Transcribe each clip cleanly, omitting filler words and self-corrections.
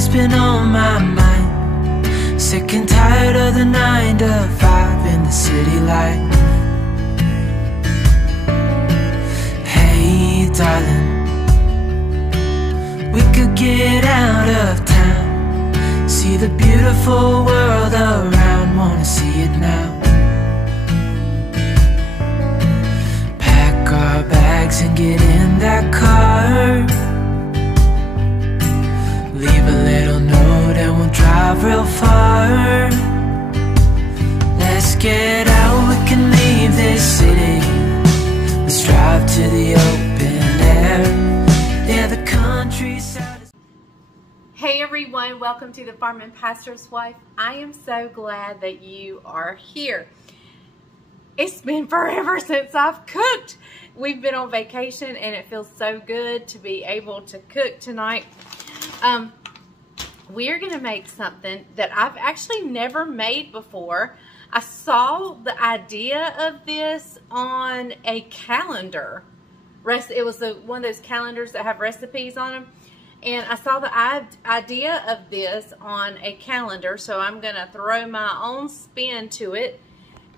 what's been on my mind. Sick and tired of the 9 to 5 in the city life. Hey darling, we could get out of town, see the beautiful world around, wanna see it now. Pack our bags and get in that car, leave a little note and we'll drive real far. Let's get out, we can leave this city. Let's drive to the open air. Yeah, the countryside is... Hey everyone, welcome to the Farm and Pastor's Wife. I am so glad that you are here. It's been forever since I've cooked. We've been on vacation and it feels so good to be able to cook tonight. We're going to make something that I've actually never made before. I saw the idea of this on a calendar. It was one of those calendars that have recipes on them. And I saw the idea of this on a calendar. So I'm going to throw my own spin to it.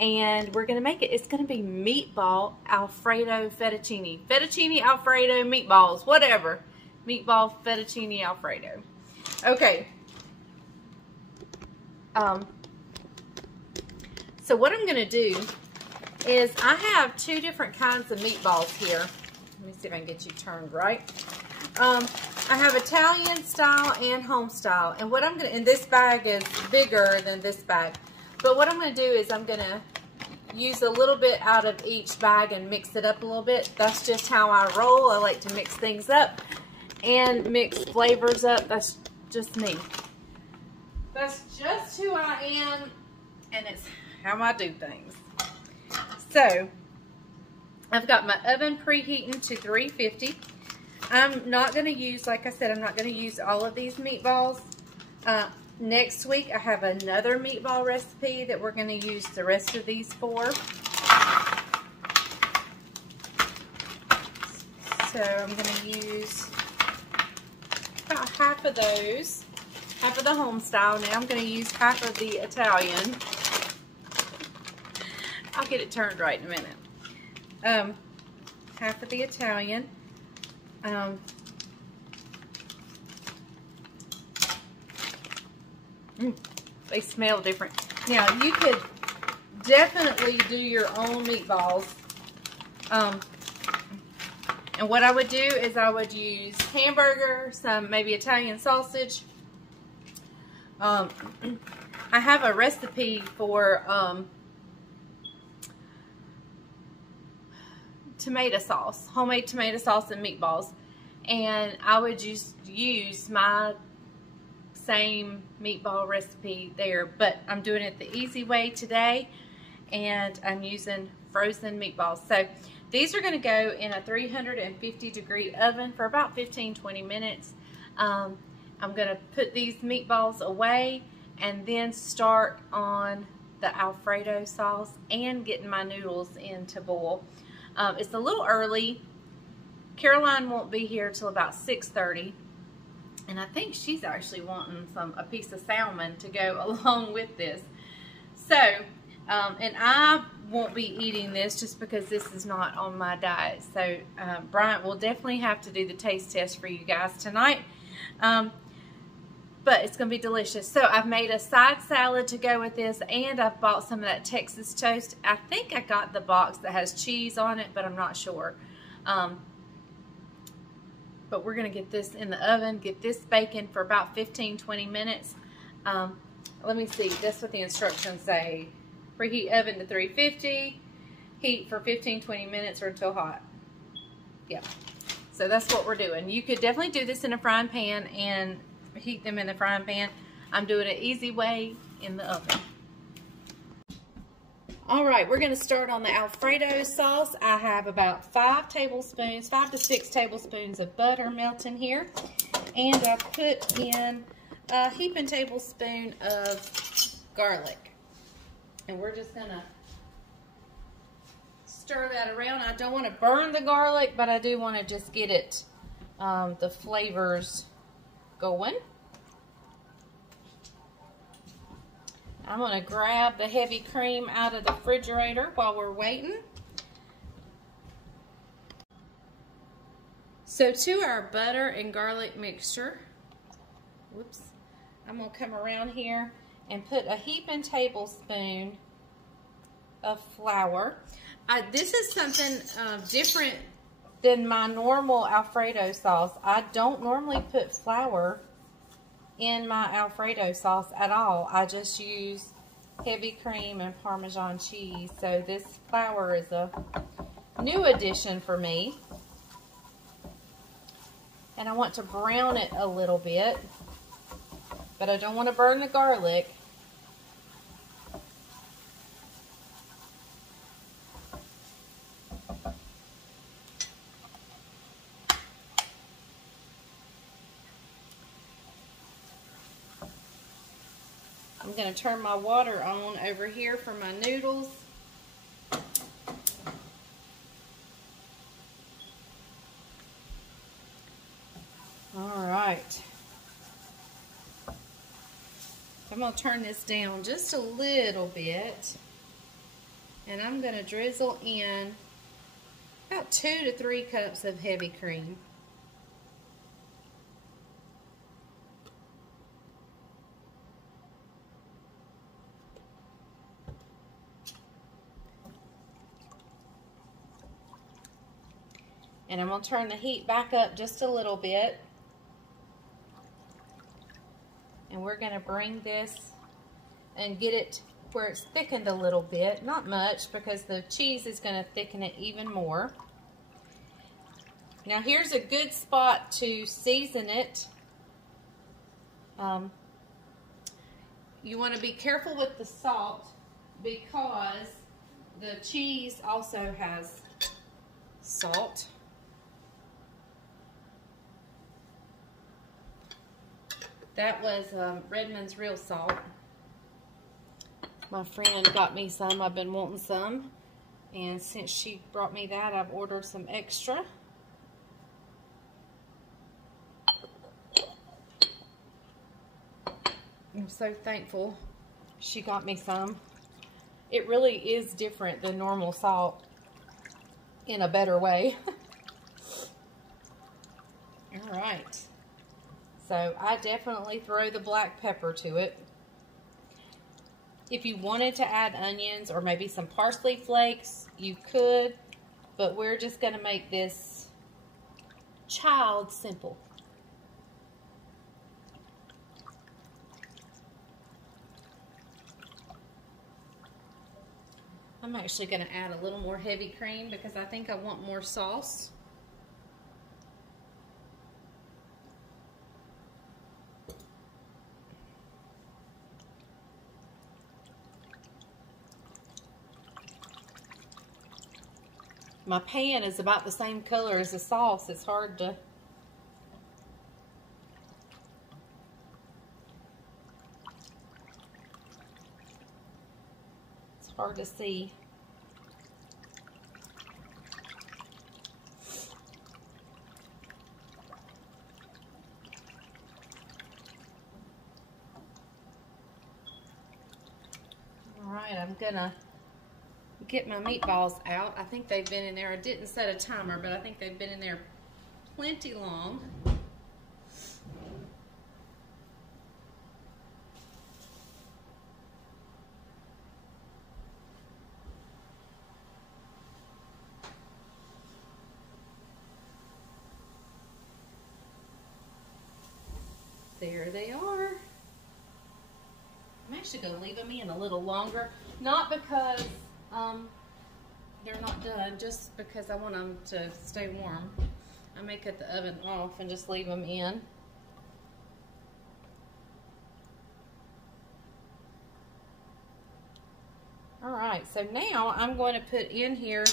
And we're going to make it. It's going to be meatball Alfredo fettuccine. Fettuccine Alfredo meatballs. Whatever. Meatball fettuccine Alfredo. Okay. So what I'm going to do is I have two different kinds of meatballs here. Let me see if I can get you turned right. I have Italian style and home style. And what I'm going to, and this bag is bigger than this bag. But what I'm going to do is I'm going to use a little bit out of each bag and mix it up a little bit. That's just how I roll. I like to mix things up and mix flavors up. That's just me. That's just who I am, and it's how I do things. So, I've got my oven preheating to 350. I'm not going to use, like I said, I'm not going to use all of these meatballs. Next week, I have another meatball recipe that we're going to use the rest of these for. So, I'm going to use about half of those, half of the home style. Now I'm going to use half of the Italian. I'll get it turned right in a minute. Half of the Italian. They smell different. Now you could definitely do your own meatballs. And what I would do is I would use hamburger, some maybe Italian sausage. I have a recipe for tomato sauce, homemade tomato sauce and meatballs. And I would just use my same meatball recipe there, but I'm doing it the easy way today. And I'm using frozen meatballs. So these are going to go in a 350-degree oven for about 15-20 minutes. I'm going to put these meatballs away and then start on the Alfredo sauce and getting my noodles in to boil. It's a little early. Caroline won't be here till about 6:30. And I think she's actually wanting a piece of salmon to go along with this. So, and I won't be eating this just because this is not on my diet. So Bryant will definitely have to do the taste test for you guys tonight. But it's going to be delicious. So I've made a side salad to go with this, and I've bought some of that Texas toast. I think I got the box that has cheese on it, but I'm not sure. But we're going to get this in the oven, get this baking for about 15-20 minutes. Let me see. That's what the instructions say. Preheat oven to 350. Heat for 15-20 minutes or until hot. Yeah. So that's what we're doing. You could definitely do this in a frying pan and heat them in the frying pan. I'm doing it easy way in the oven. Alright, we're going to start on the Alfredo sauce. I have about 5 to 6 tablespoons of butter melting here. And I put in a heaping tablespoon of garlic. And we're just going to stir that around. I don't want to burn the garlic, but I do want to just get it, the flavors going. I'm gonna grab the heavy cream out of the refrigerator while we're waiting. So to our butter and garlic mixture, whoops, I'm gonna come around here and put a heaping tablespoon of flour. This is something different than my normal Alfredo sauce. I don't normally put flour in my Alfredo sauce at all. I just use heavy cream and Parmesan cheese. So this flour is a new addition for me. And I want to brown it a little bit, but I don't want to burn the garlic. I'm going to turn my water on over here for my noodles. All right. I'm going to turn this down just a little bit. And I'm going to drizzle in about 2 to 3 cups of heavy cream. And I'm going to turn the heat back up just a little bit. And we're going to bring this and get it where it's thickened a little bit. Not much, because the cheese is going to thicken it even more. Now here's a good spot to season it. You want to be careful with the salt, because the cheese also has salt. That was Redmond's real salt. My friend got me some. I've been wanting some. And since she brought me that, I've ordered some extra. I'm so thankful she got me some. It really is different than normal salt in a better way. All right. So I definitely throw the black pepper to it. If you wanted to add onions or maybe some parsley flakes, you could, but we're just going to make this child simple. I'm actually going to add a little more heavy cream because I think I want more sauce. My pan is about the same color as the sauce. It's hard to... It's hard to see. All right, I'm gonna get my meatballs out. I think they've been in there. I didn't set a timer, but I think they've been in there plenty long. There they are. I'm actually going to leave them in a little longer. Not because they're not done, just because I want them to stay warm. I may cut the oven off and just leave them in. Alright, so now I'm going to put in here,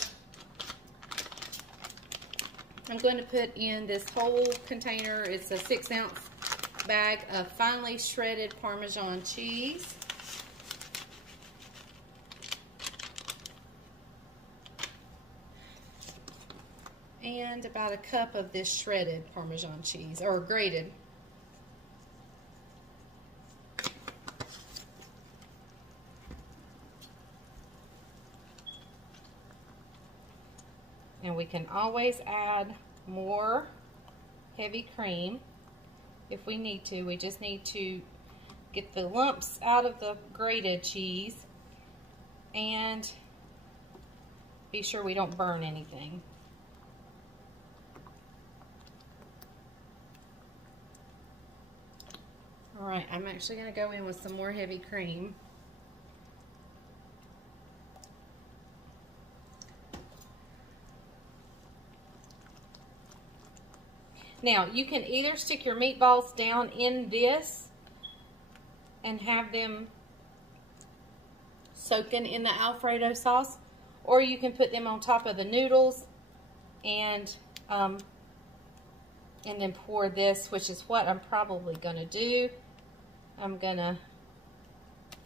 I'm going to put in this whole container. It's a 6-ounce bag of finely shredded Parmesan cheese. And about a cup of this shredded Parmesan cheese, or grated. And we can always add more heavy cream if we need to. We just need to get the lumps out of the grated cheese and be sure we don't burn anything. All right, I'm actually going to go in with some more heavy cream. Now, you can either stick your meatballs down in this and have them soaking in the Alfredo sauce, or you can put them on top of the noodles and then pour this, which is what I'm probably going to do. I'm going to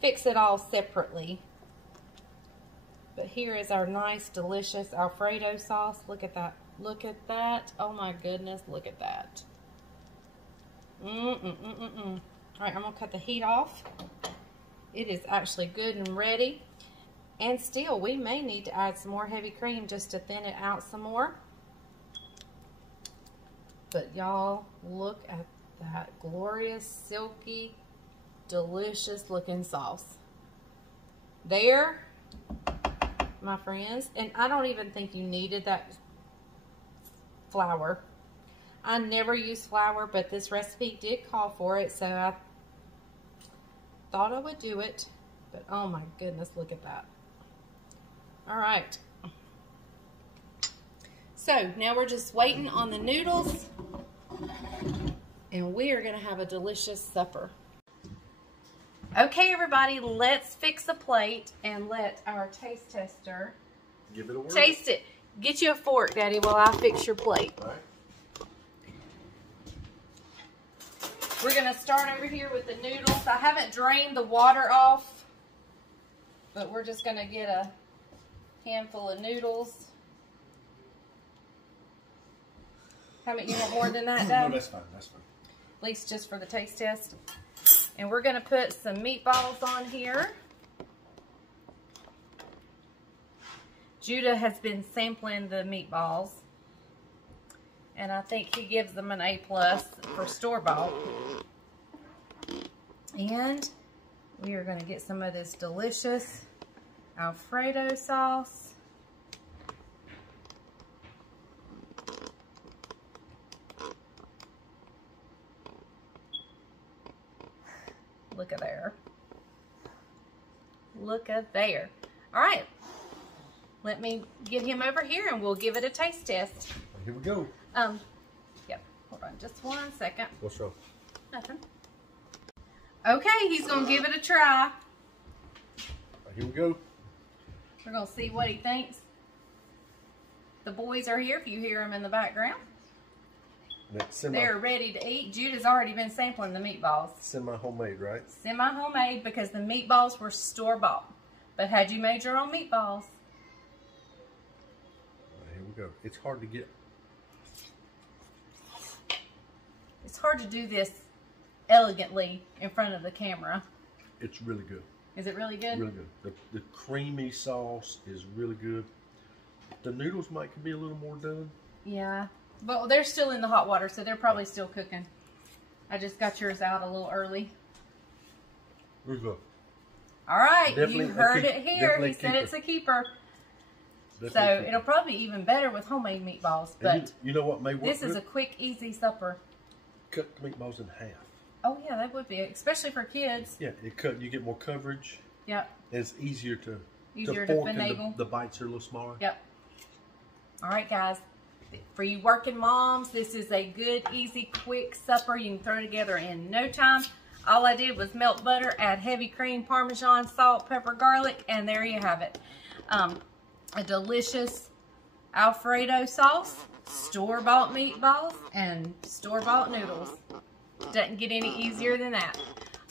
fix it all separately. But here is our nice, delicious Alfredo sauce. Look at that. Look at that. Oh my goodness, look at that. All right, I'm going to cut the heat off. It is actually good and ready. And still, we may need to add some more heavy cream just to thin it out some more. But y'all, look at that glorious, silky, delicious looking sauce. There, my friends. And I don't even think you needed that flour. I never use flour, but this recipe did call for it, so I thought I would do it. But oh my goodness, look at that. All right. So now we're just waiting on the noodles, and we are going to have a delicious supper. Okay, everybody, let's fix a plate and let our taste tester give it a whirl. Taste it. Get you a fork, Daddy, while I fix your plate. All right. We're going to start over here with the noodles. I haven't drained the water off, but we're just going to get a handful of noodles. How many, you want more than that, Dad? No, that's fine, that's fine. At least just for the taste test. And we're going to put some meatballs on here. Judah has been sampling the meatballs, and I think he gives them an A+ for store-bought. And we are going to get some of this delicious Alfredo sauce. Look at there. Look at there. All right. Let me get him over here and we'll give it a taste test. Here we go. Yep. Hold on just 1 second. What's wrong? Nothing. Okay, he's gonna give it a try. Here we go. We're gonna see what he thinks. The boys are here if you hear them in the background. They're ready to eat. Judah's already been sampling the meatballs. Semi-homemade, right? Semi-homemade because the meatballs were store-bought. But had you made your own meatballs? Here we go. It's hard to get. It's hard to do this elegantly in front of the camera. It's really good. Is it really good? Really good. The creamy sauce is really good. The noodles might be a little more done. Yeah. But they're still in the hot water, so they're probably still cooking. I just got yours out a little early. Here we go. All right, Definitely you heard it here. He said it's a keeper. So it'll probably be even better with homemade meatballs. But you know what may work this is good? a quick, easy supper. Cut the meatballs in half. Oh yeah, that would be, especially for kids. Yeah, you get more coverage. Yep. And it's easier to fork, finagle. and the bites are a little smaller. Yep. All right, guys. For you working moms, this is a good, easy, quick supper you can throw together in no time. All I did was melt butter, add heavy cream, Parmesan, salt, pepper, garlic, and there you have it. A delicious Alfredo sauce, store-bought meatballs, and store-bought noodles. Doesn't get any easier than that.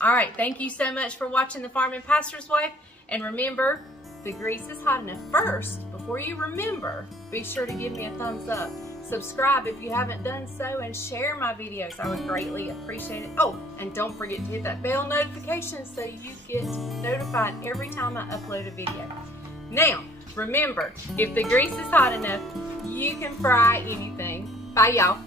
All right, thank you so much for watching The Farming Pastor's Wife. And remember, the grease is hot enough. First, before you remember, be sure to give me a thumbs up. Subscribe if you haven't done so, and share my videos. I would greatly appreciate it. Oh, and don't forget to hit that bell notification so you get notified every time I upload a video. Now, remember, if the grease is hot enough, you can fry anything. Bye, y'all.